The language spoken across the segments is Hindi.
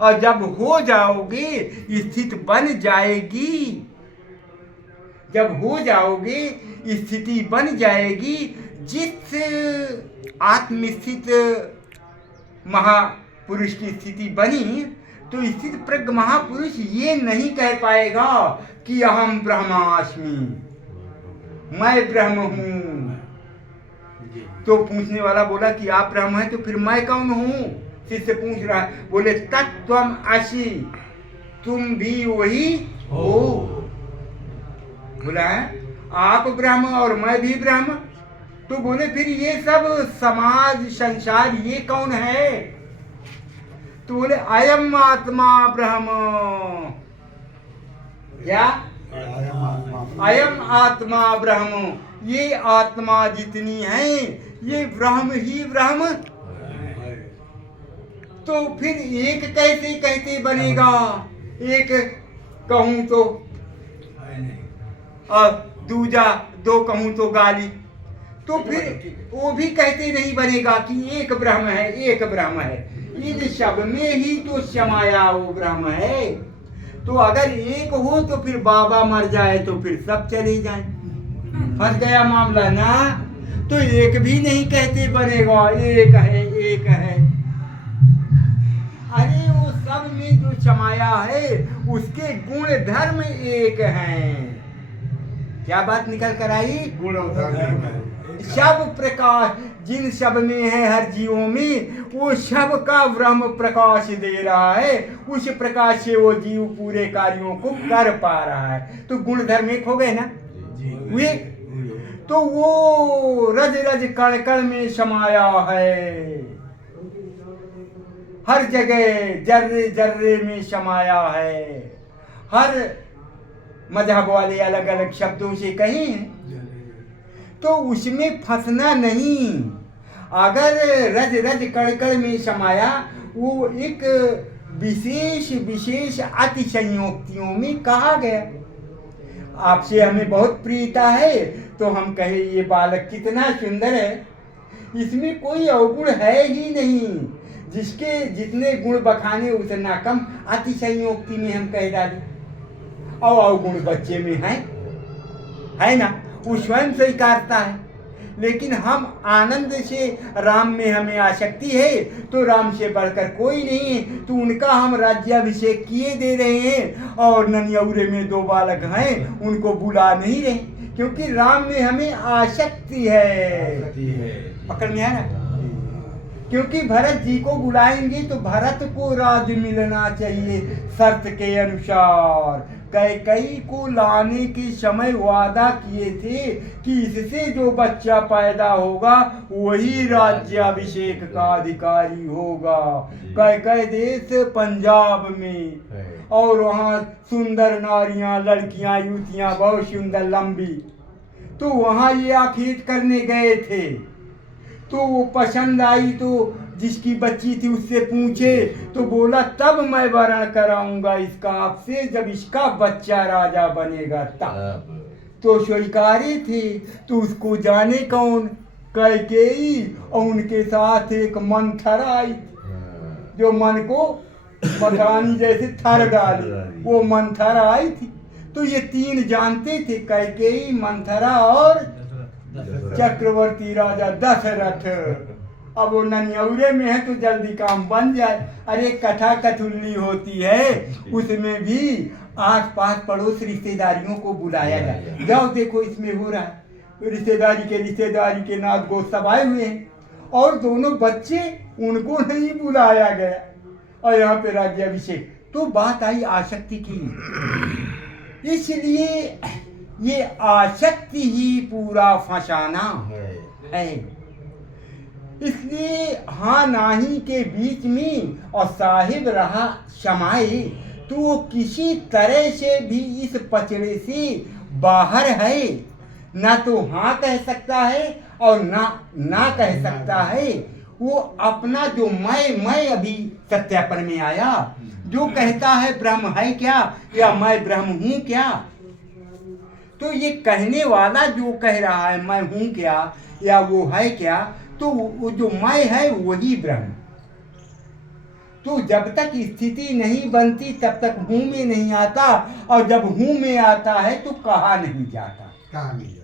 और जब हो जाओगे स्थिति बन जाएगी, जब हो जाओगे स्थिति बन जाएगी। जिस आत्मस्थित महापुरुष की स्थिति बनी तो स्थित प्रज्ञ महापुरुष ये नहीं कह पाएगा कि अहम ब्रह्मास्मि, मैं ब्रह्म हूं। तो पूछने वाला बोला कि आप ब्रह्म हैं तो फिर मैं कौन हूं? शिष्य पूछ रहा है, बोले तत्त्वम असि, तुम भी वही हो। बोला है आप ब्रह्म और मैं भी ब्रह्म। तो बोले फिर ये सब समाज संसार ये कौन है? तो बोले अयम आत्मा ब्रह्म। क्या? अयम आत्मा ब्रह्म, ये आत्मा जितनी है ये ब्रह्म ही ब्रह्म। तो फिर एक कैसे कहते बनेगा? एक कहूं तो और दूजा दो कहूं तो गाली, तो फिर वो भी कहते नहीं बनेगा कि एक ब्रह्म है, एक ब्रह्म है। इन सब में ही तो समाया वो ब्रह्म है। तो अगर एक हो तो फिर बाबा मर जाए तो फिर सब चले जाए, फंस गया मामला ना। तो एक भी नहीं कहते बनेगा, एक है एक है। अरे वो सब में जो समाया है उसके गुण धर्म एक हैं। क्या बात निकल कर आई? गुण धर्म सब प्रकाश जिन सब में है हर जीवों में, वो सब का ब्रह्म प्रकाश दे रहा है। उस प्रकाश से वो जीव पूरे कार्यों को कर पा रहा है। तो गुण धर्म एक हो गए ना वे। तो वो रज रज कण कण में समाया है, हर जगह जर्रे जर्रे में समाया है। हर मजहब वाले अलग अलग शब्दों से कहे हैं तो उसमें फंसना नहीं। अगर रज रज कण कण में समाया, वो एक विशेष विशेष अतिशयोक्तियों में कहा गया। आपसे हमें बहुत प्रियता है तो हम कहे ये बालक कितना सुंदर है, इसमें कोई अवगुण है ही नहीं। जिसके जितने गुण बखाने उतना कम, अतिशयोक्ति में हम कह डाले। और अवगुण बच्चे में है ना, वो स्वयं स्वीकारता है। लेकिन हम आनंद से, राम में हमें आसक्ति है तो राम से बढ़कर कोई नहीं है, तो उनका हम राज्याभिषेक किए दे रहे हैं। और ननियौरे में दो बालक हैं, उनको बुला नहीं रहे क्योंकि राम में हमें आसक्ति है। पकड़ में आया ना? क्योंकि भरत जी को बुलाएंगे तो भरत को राज मिलना चाहिए शर्त के अनुसार। कैकेयी को लाने के समय वादा किए थे कि इससे जो बच्चा पैदा होगा वही राज्याभिषेक का अधिकारी होगा। कैकेयी देश पंजाब में, और वहाँ सुंदर नारियां, लड़कियां, युवतियां बहुत सुंदर लंबी। तो वहाँ ये आखेट करने गए थे तो वो पसंद आई तो जिसकी बच्ची थी उससे पूछे तो बोला तब मैं वरण कराऊंगा इसका आपसे, जब इसका बच्चा राजा बनेगा तब। तो स्वीकारी थी। तो उसको जाने कौन? कैकेयी, और उनके साथ एक मंथरा आई जो मन को मकानी जैसे थर डाली, वो मंथरा आई थी। तो ये तीन जानते थे, कैकेयी, मंथरा और चक्रवर्ती राजा दशरथ। अब वो ननियौरे में है तो जल्दी काम बन जाए। अरे कथा कथुल्ली होती है, उसमें भी आस पास पड़ोस रिश्तेदारियों को बुलाया जाए। जाओ देखो इसमें हो रहा है, रिश्तेदारी के नाथ गोस्त सब आए हुए हैं और दोनों बच्चे, उनको नहीं बुलाया गया और यहाँ पे राज्याभिषेक। तो बात आई आसक्ति की। इसलिए ये आसक्ति ही पूरा फंसाना है। इसलिए हाँ नाही के बीच में और साहिब रहा समाये, तो वो किसी तरह से भी इस पचड़े से बाहर है। ना तो हाँ कह सकता है और ना कह सकता है। वो अपना जो मैं अभी सत्यापन में आया, जो कहता है ब्रह्म है क्या या मैं ब्रह्म हूँ क्या, तो ये कहने वाला जो कह रहा है मैं हूँ क्या या वो है क्या, तो वो जो मैं है वही ब्रह्म। तो जब तक स्थिति नहीं बनती तब तक हूँ में नहीं आता, और जब हूँ में आता है तो कहा नहीं जाता। कहा नहीं जाता।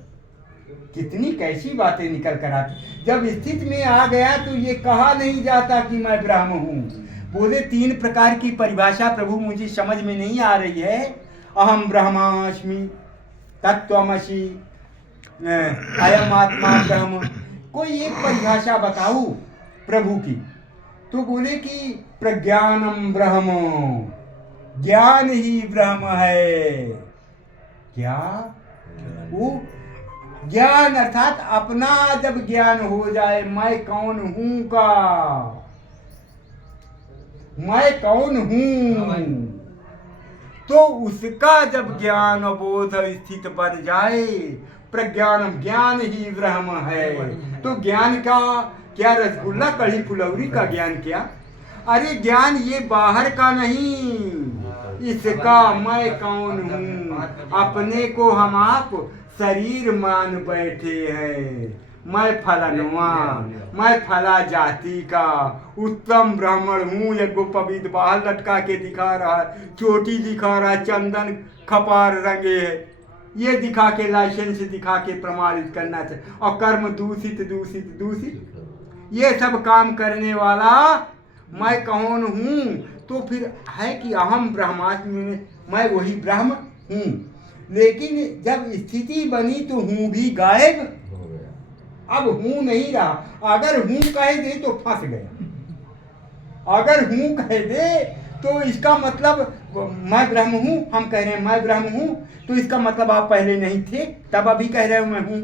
कितनी कैसी बातें निकल कर आती। जब स्थिति में आ गया तो ये कहा नहीं जाता कि मैं ब्रह्म हूँ। बोले 3 प्रकार की परिभाषा प्रभु मुझे समझ में नहीं आ रही है। अहम ब्रह्मास्मि, तत्त्वमसि, अयम आत्मा ब्रह्म। कोई एक परिभाषा बताओ प्रभु की। तो बोले कि प्रज्ञानम ब्रह्म, ज्ञान ही ब्रह्म है। क्या? वो ज्ञान अर्थात अपना जब ज्ञान हो जाए, मैं कौन हूं का, मैं कौन हूं, तो उसका जब ज्ञान बोध स्थित बन जाए, प्रज्ञानम, ज्ञान ही ब्रह्म है। तो ज्ञान का क्या रसगुल्ला कढ़ी फुलौरी का ज्ञान क्या? अरे ज्ञान ये बाहर का नहीं, इसका मैं कौन हूँ, अपने को हम आप शरीर मान बैठे हैं। मैं फलनवा, मैं फला जाति का उत्तम ब्राह्मण हूँ। एक गोपविद बाहर लटका के दिखा रहा है, चोटी दिखा रहा है, चंदन खपार रंगे है, ये दिखा के लाइसेंस दिखा के प्रमाणित करना चाहिए। और कर्म दूषित दूषित दूषित ये सब काम करने वाला मैं कौन हूँ? तो फिर है कि अहम ब्रह्मास्मि, मैं वही ब्रह्म हूँ। लेकिन जब स्थिति बनी तो हूँ भी गायब, अब हूँ नहीं रहा। अगर हूँ कह दे तो फंस गया। अगर हूँ कह दे तो इसका मतलब मैं ब्रह्म हूँ, हम कह रहे हैं मैं ब्रह्म हूँ, तो इसका मतलब आप पहले नहीं थे, तब अभी कह रहे हो मैं हूँ।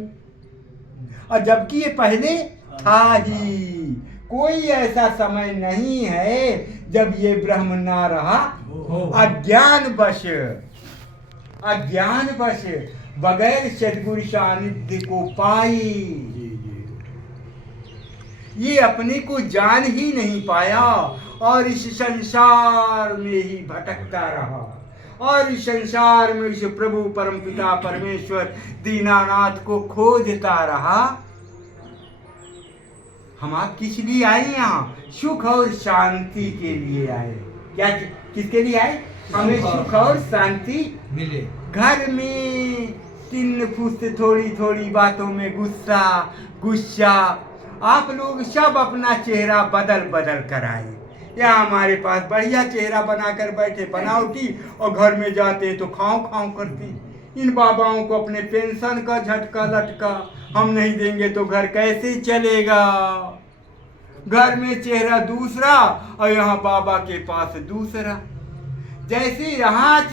और जबकि ये पहले था ही। कोई ऐसा समय नहीं है जब ये ब्रह्म ना रहा। अज्ञानवश, अज्ञानवश बगैर सद्गुरु सानिध्य को पाई, ये अपने को जान ही नहीं पाया और इस संसार में ही भटकता रहा। और इस संसार में इस प्रभु परमपिता परमेश्वर दीनानाथ को खोजता रहा। हम आप किस लिए आए यहाँ? सुख और शांति के लिए आए। क्या किसके लिए आए? हमें सुख और शांति मिले। घर में तिन फुस थोड़ी थोड़ी बातों में गुस्सा गुस्सा, आप लोग सब अपना चेहरा बदल बदल कर आए। या हमारे पास बढ़िया चेहरा बनाकर बैठे बनावटी, और घर में जाते तो खाओ खाओ करते। इन बाबाओं को अपने पेंशन का झटका लटका, हम नहीं देंगे तो घर कैसे चलेगा। घर में चेहरा दूसरा और यहाँ बाबा के पास दूसरा। जैसे यहाँ